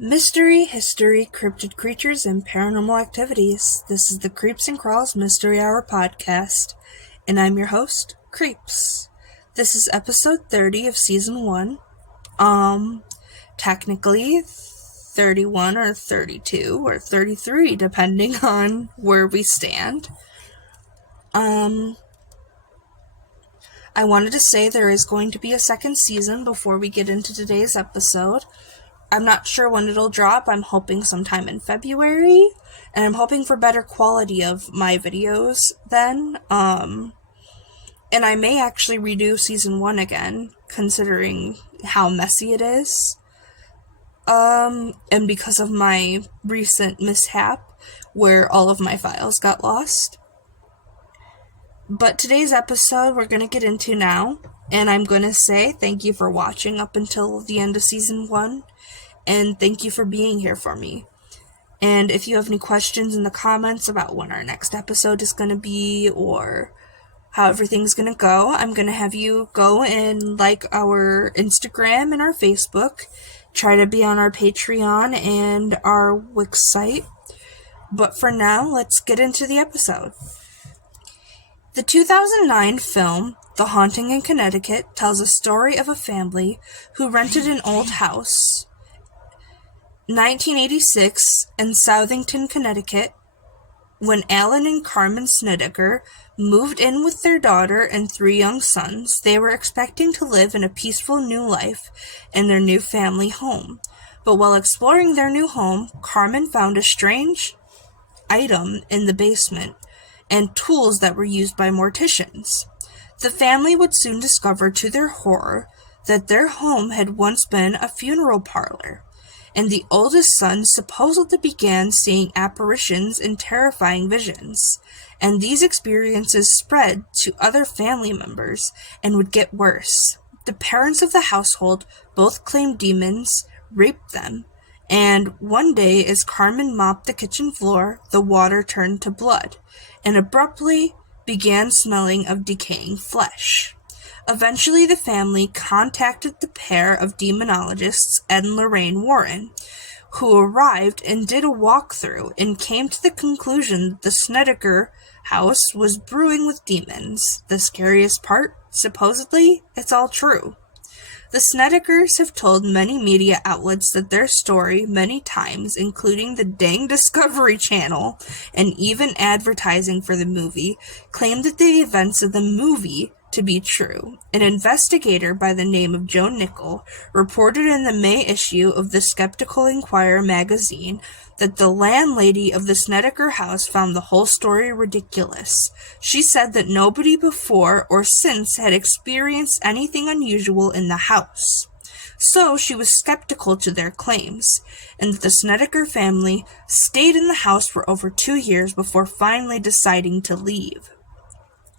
Mystery, history, cryptid creatures, and paranormal activities. This is the Creeps and Crawls Mystery Hour podcast, and I'm your host, Creeps. This is episode 30 of season 1. Technically 31 or 32 or 33, depending on where we stand. I wanted to say there is going to be a second season before we get into today's episode. I'm not sure when it'll drop. I'm hoping sometime in February, and I'm hoping for better quality of my videos then. And I may actually redo season 1 again, considering how messy it is. And because of my recent mishap, where all of my files got lost. But today's episode we're going to get into now, and I'm going to say thank you for watching up until the end of season 1. And thank you for being here for me. And if you have any questions in the comments about when our next episode is going to be or how everything's going to go, I'm going to have you go and like our Instagram and our Facebook. Try to be on our Patreon and our Wix site. But for now, let's get into the episode. The 2009 film, The Haunting in Connecticut, tells a story of a family who rented an old house 1986 in Southington, Connecticut, when Alan and Carmen Snedeker moved in with their daughter and 3 young sons. They were expecting to live in a peaceful new life in their new family home. But while exploring their new home, Carmen found a strange item in the basement and tools that were used by morticians. The family would soon discover to their horror that their home had once been a funeral parlor. And the oldest son supposedly began seeing apparitions and terrifying visions, and these experiences spread to other family members and would get worse. The parents of the household both claimed demons raped them, and one day as Carmen mopped the kitchen floor, the water turned to blood, and abruptly began smelling of decaying flesh. Eventually, the family contacted the pair of demonologists, Ed and Lorraine Warren, who arrived and did a walkthrough and came to the conclusion that the Snedeker house was brewing with demons. The scariest part? Supposedly, it's all true. The Snedekers have told many media outlets that their story many times, including the dang Discovery Channel and even advertising for the movie, claimed that the events of the movie to be true. An investigator by the name of Joe Nickel reported in the May issue of the Skeptical Inquirer magazine that the landlady of the Snedeker house found the whole story ridiculous. She said that nobody before or since had experienced anything unusual in the house. So she was skeptical to their claims, and that the Snedeker family stayed in the house for over 2 years before finally deciding to leave.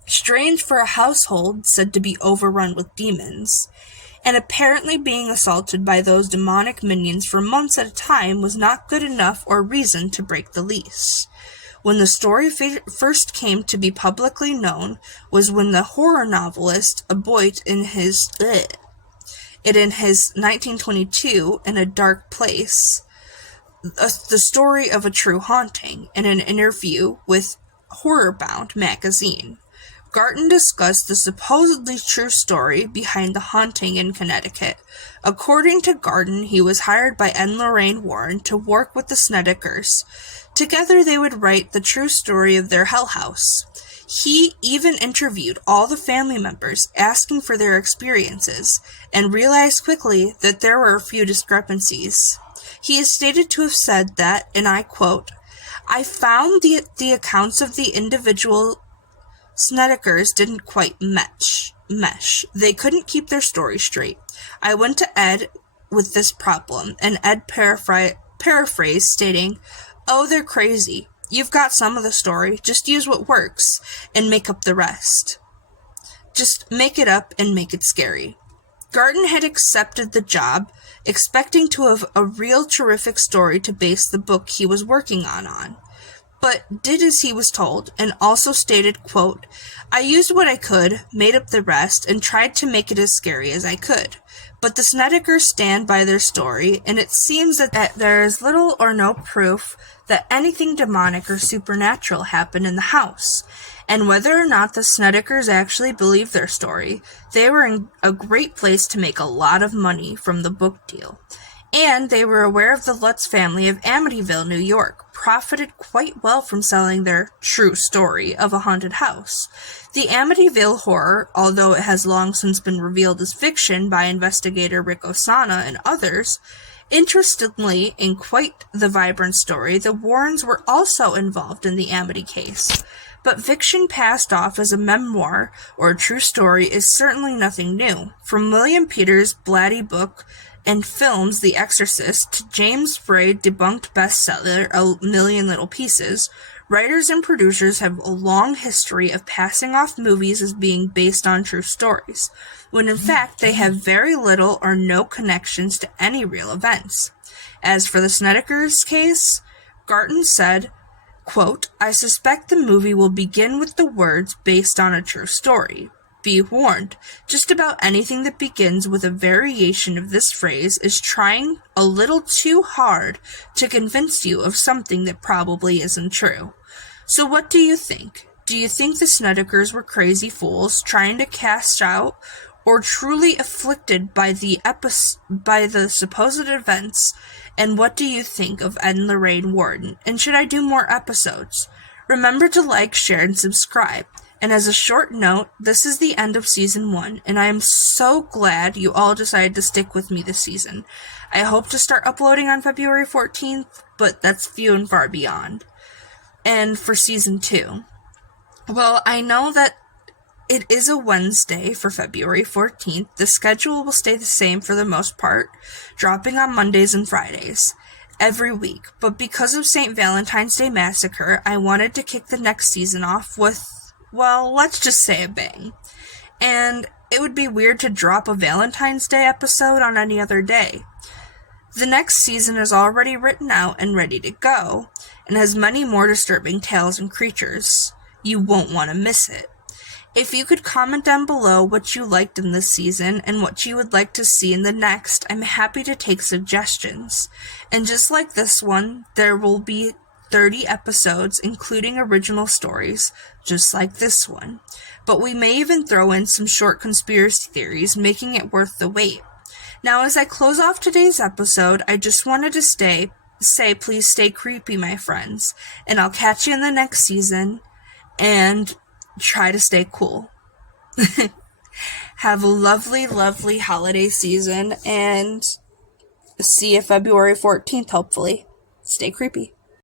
Strange for a household said to be overrun with demons, and apparently being assaulted by those demonic minions for months at a time was not good enough or reason to break the lease. When the story first came to be publicly known was when the horror novelist Aboit in his 1922 In a Dark Place, the story of a true haunting, in an interview with Horrorbound magazine. Garton discussed the supposedly true story behind the haunting in Connecticut. According to Garton, he was hired by Ed and Lorraine Warren to work with the Snedekers. Together they would write the true story of their hell house. He even interviewed all the family members, asking for their experiences, and realized quickly that there were a few discrepancies. He is stated to have said that, and I quote, "I found the accounts of the individual Snedekers didn't quite mesh. They couldn't keep their story straight. I went to Ed with this problem, and Ed paraphrased, stating, 'Oh, they're crazy. You've got some of the story. Just use what works, and make up the rest. Just make it up and make it scary.'" Garton had accepted the job, expecting to have a real terrific story to base the book he was working on. but did as he was told, and also stated, quote, "I used what I could, made up the rest, and tried to make it as scary as I could. But the Snedekers stand by their story, and it seems that there is little or no proof that anything demonic or supernatural happened in the house. And whether or not the Snedekers actually believed their story, they were in a great place to make a lot of money from the book deal. And they were aware of the Lutz family of Amityville, New York, profited quite well from selling their true story of a haunted house. The Amityville horror, although it has long since been revealed as fiction by investigator Rick Osana and others, interestingly, in quite the vibrant story, the Warrens were also involved in the Amity case. But fiction passed off as a memoir or a true story is certainly nothing new. From William Peters' blatty book and films The Exorcist to James Frey debunked bestseller A Million Little Pieces, writers and producers have a long history of passing off movies as being based on true stories, when in fact they have very little or no connections to any real events. As for the Snedekers case, Garton said, quote, "I suspect the movie will begin with the words based on a true story. Be warned, just about anything that begins with a variation of this phrase is trying a little too hard to convince you of something that probably isn't true. So what do you think? Do you think the Snedekers were crazy fools trying to cast out or truly afflicted by the supposed events? And what do you think of Ed and Lorraine Warren? And should I do more episodes? Remember to like, share, and subscribe. And as a short note, this is the end of Season 1, and I am so glad you all decided to stick with me this season. I hope to start uploading on February 14th, but that's few and far beyond. And for Season 2, well, I know that it is a Wednesday for February 14th. The schedule will stay the same for the most part, dropping on Mondays and Fridays every week. But because of St. Valentine's Day Massacre, I wanted to kick the next season off with, well, let's just say a bang. And it would be weird to drop a Valentine's Day episode on any other day. The next season is already written out and ready to go, and has many more disturbing tales and creatures. You won't want to miss it. If you could comment down below what you liked in this season and what you would like to see in the next, I'm happy to take suggestions. And just like this one, there will be 30 episodes, including original stories, just like this one. But we may even throw in some short conspiracy theories, making it worth the wait. Now, as I close off today's episode, I just wanted to say please stay creepy, my friends, and I'll catch you in the next season, and try to stay cool. Have a lovely, lovely holiday season, and see you February 14th, hopefully. Stay creepy.